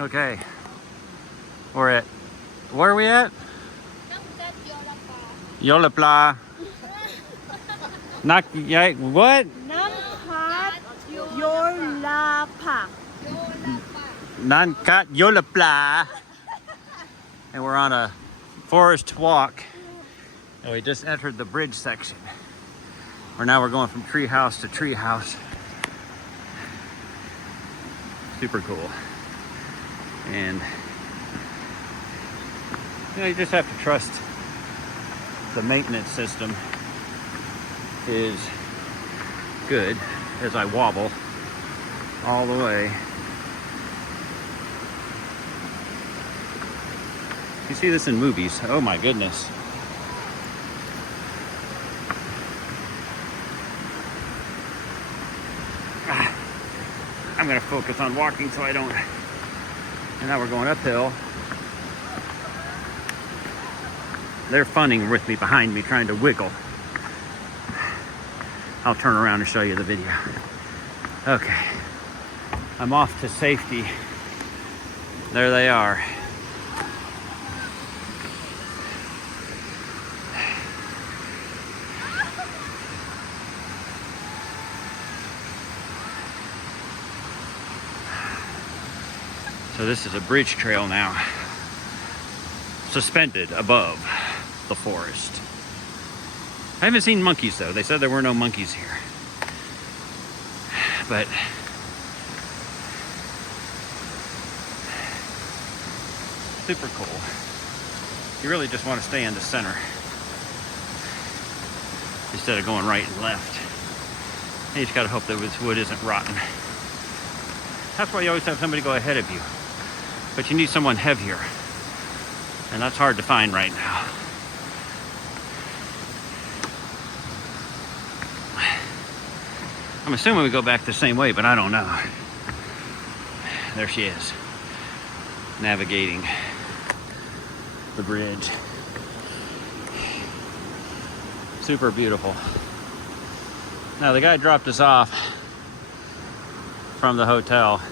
Okay, we're at, where are we at? Kat Yola Pa. Yola Pa. Not, yeah, what? Kat Yola Pa. Kat Yola Pa. And we're on a forest walk. And we just entered the bridge section. Where now we're going from tree house to tree house. Super cool. And you know, you just have to trust the maintenance system is good as I wobble all the way. You see this in movies. Oh my goodness. I'm gonna focus on walking so I don't. And now we're going uphill. They're funning with me behind me, trying to wiggle. I'll turn around and show you the video. Okay. I'm off to safety. There they are. So this is a bridge trail now, suspended above the forest. I haven't seen monkeys though. They said there were no monkeys here. But super cool. You really just want to stay in the center instead of going right and left. You just gotta hope that this wood isn't rotten. That's why you always have somebody go ahead of you. But you need someone heavier. And that's hard to find right now. I'm assuming we go back the same way, but I don't know. There she is, navigating the bridge. Super beautiful. Now the guy dropped us off from the hotel.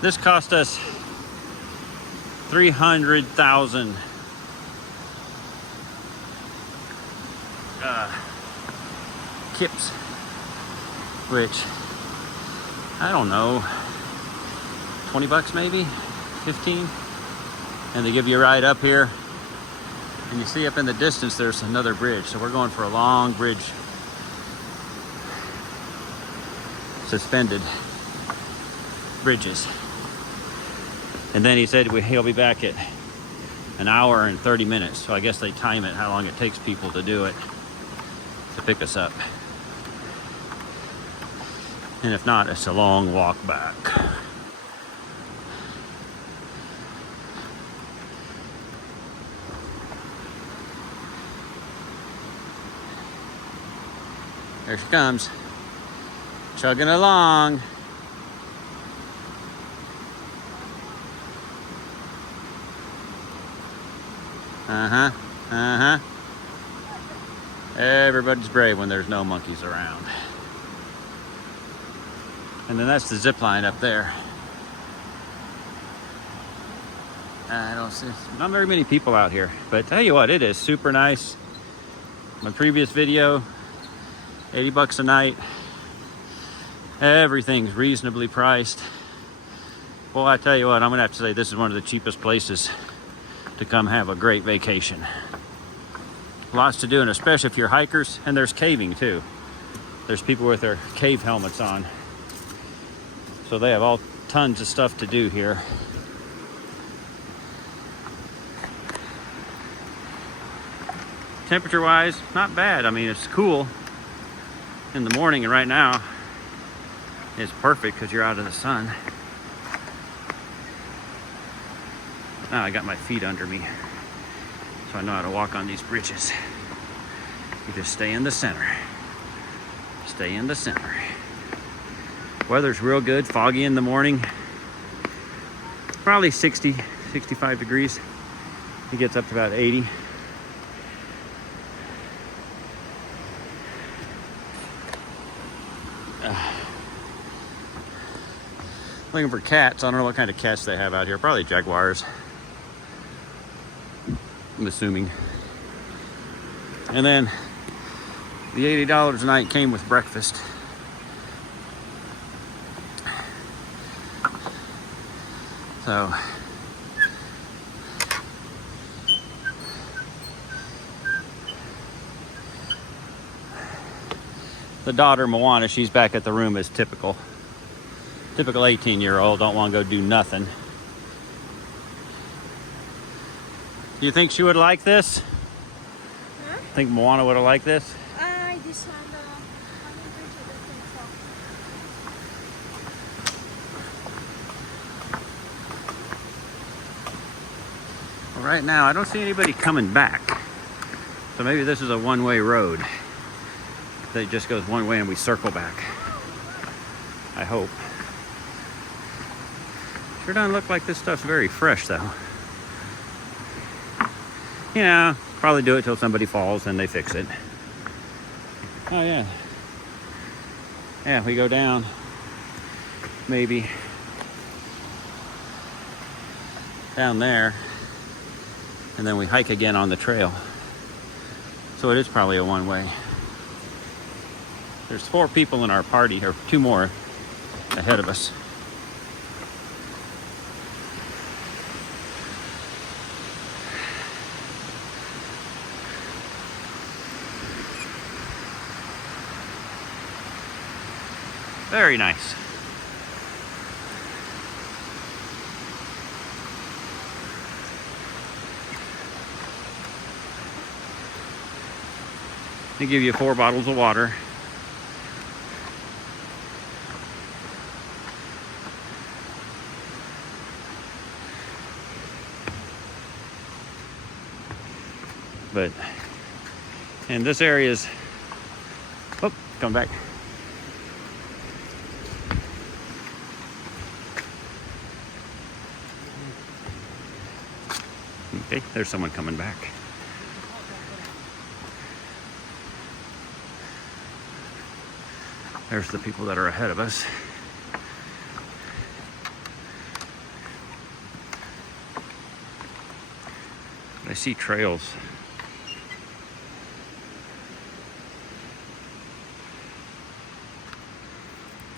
This cost us $300,000 kips, which I don't know, 20 bucks maybe, 15. And they give you a ride up here, and you see up in the distance there's another bridge. So we're going for a long bridge, suspended bridges. And then he said he'll be back at an hour and 30 minutes. So I guess they time it, how long it takes people to do it, to pick us up. And if not, it's a long walk back. There she comes, chugging along. Everybody's brave when there's no monkeys around. And then that's the zip line up there. I don't see, not very many people out here, but tell you what, it is super nice. My previous video, 80 bucks a night. Everything's reasonably priced. Well, I tell you what, I'm gonna have to say this is one of the cheapest places to come have a great vacation. Lots to do, and especially if you're hikers, and there's caving too. There's people with their cave helmets on. So they have all tons of stuff to do here. Temperature wise, not bad. I mean, it's cool in the morning, and right now it's perfect because you're out of the sun. Now I got my feet under me, so I know how to walk on these bridges. You just stay in the center. Stay in the center. Weather's real good, foggy in the morning. Probably 60, 65 degrees. It gets up to about 80. Looking for cats. I don't know what kind of cats they have out here. Probably jaguars, I'm assuming. And then the $80 a night came with breakfast. So the daughter, Moana, she's back at the room as typical. Typical 18-year-old, don't want to go do nothing. Do you think she would like this? Huh? Think Moana would have liked this? This one, Well, right now, I don't see anybody coming back. So maybe this is a one-way road that just goes one way and we circle back. I hope. Sure doesn't look like this stuff's very fresh, though. Yeah, probably do it till somebody falls and they fix it. Oh, yeah. Yeah, we go down. Maybe. Down there. And then we hike again on the trail. So it is probably a one-way. There's 4 people in our party, or 2 more ahead of us. Very nice. They give you 4 bottles of water. But, and this area is, oh, come back. Okay, there's someone coming back. There's the people that are ahead of us. I see trails.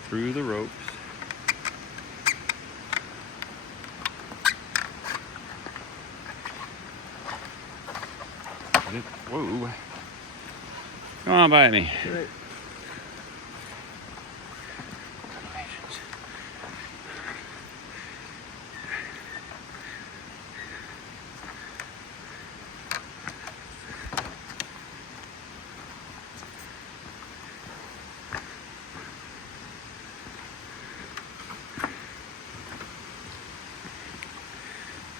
Through the ropes. Whoa. Come on by me. Right.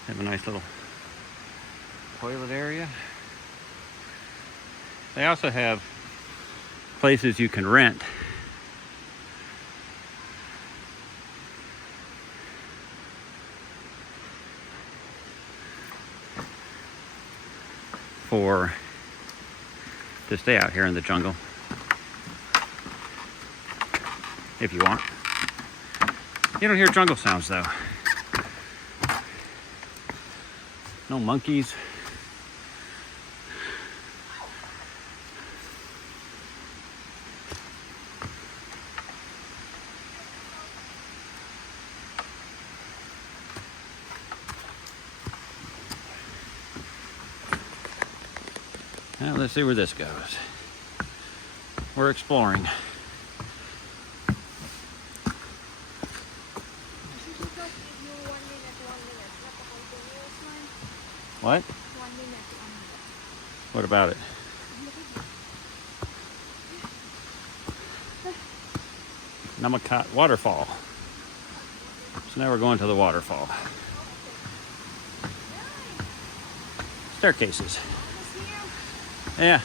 Have a nice little toilet area. They also have places you can rent. To stay out here in the jungle. If you want. You don't hear jungle sounds though. No monkeys. Now let's see where this goes. We're exploring. What? 1 minute. What about it? Namakat waterfall. So now we're going to the waterfall. Staircases. Yeah.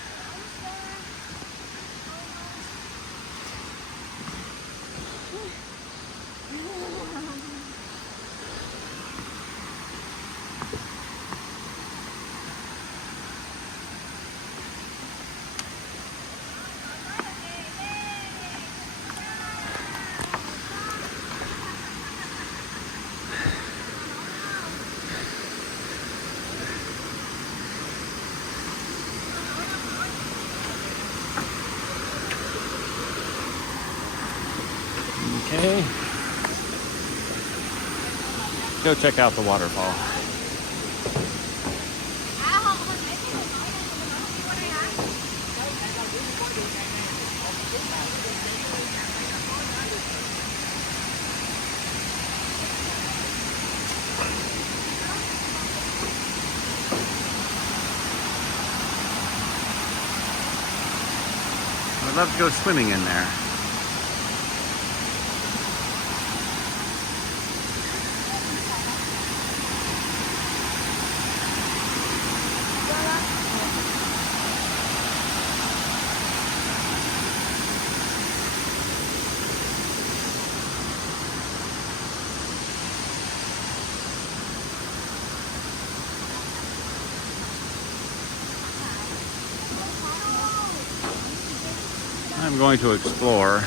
Okay. Go check out the waterfall. I'd love to go swimming in there. I'm going to explore.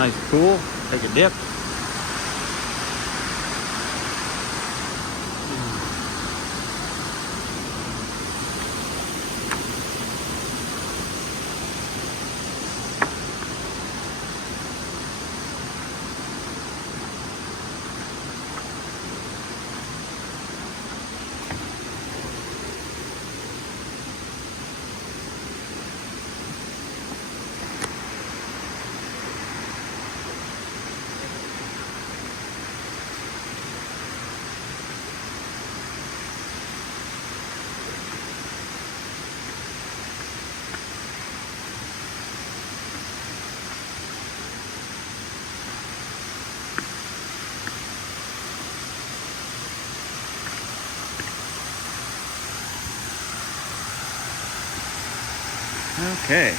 Nice pool. Take a dip. Okay.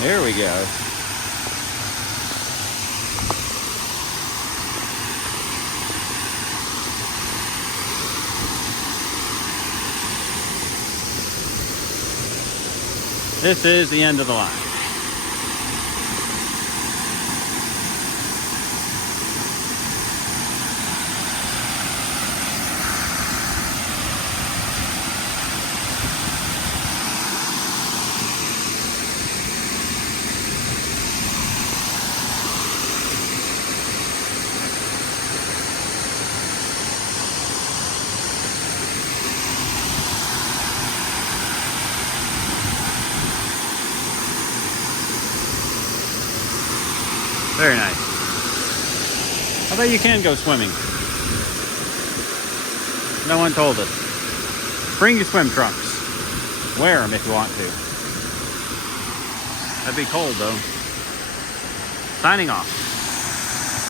There we go. This is the end of the line. Very nice. I bet you can go swimming. No one told us. Bring your swim trunks. Wear them if you want to. That'd be cold though. Signing off.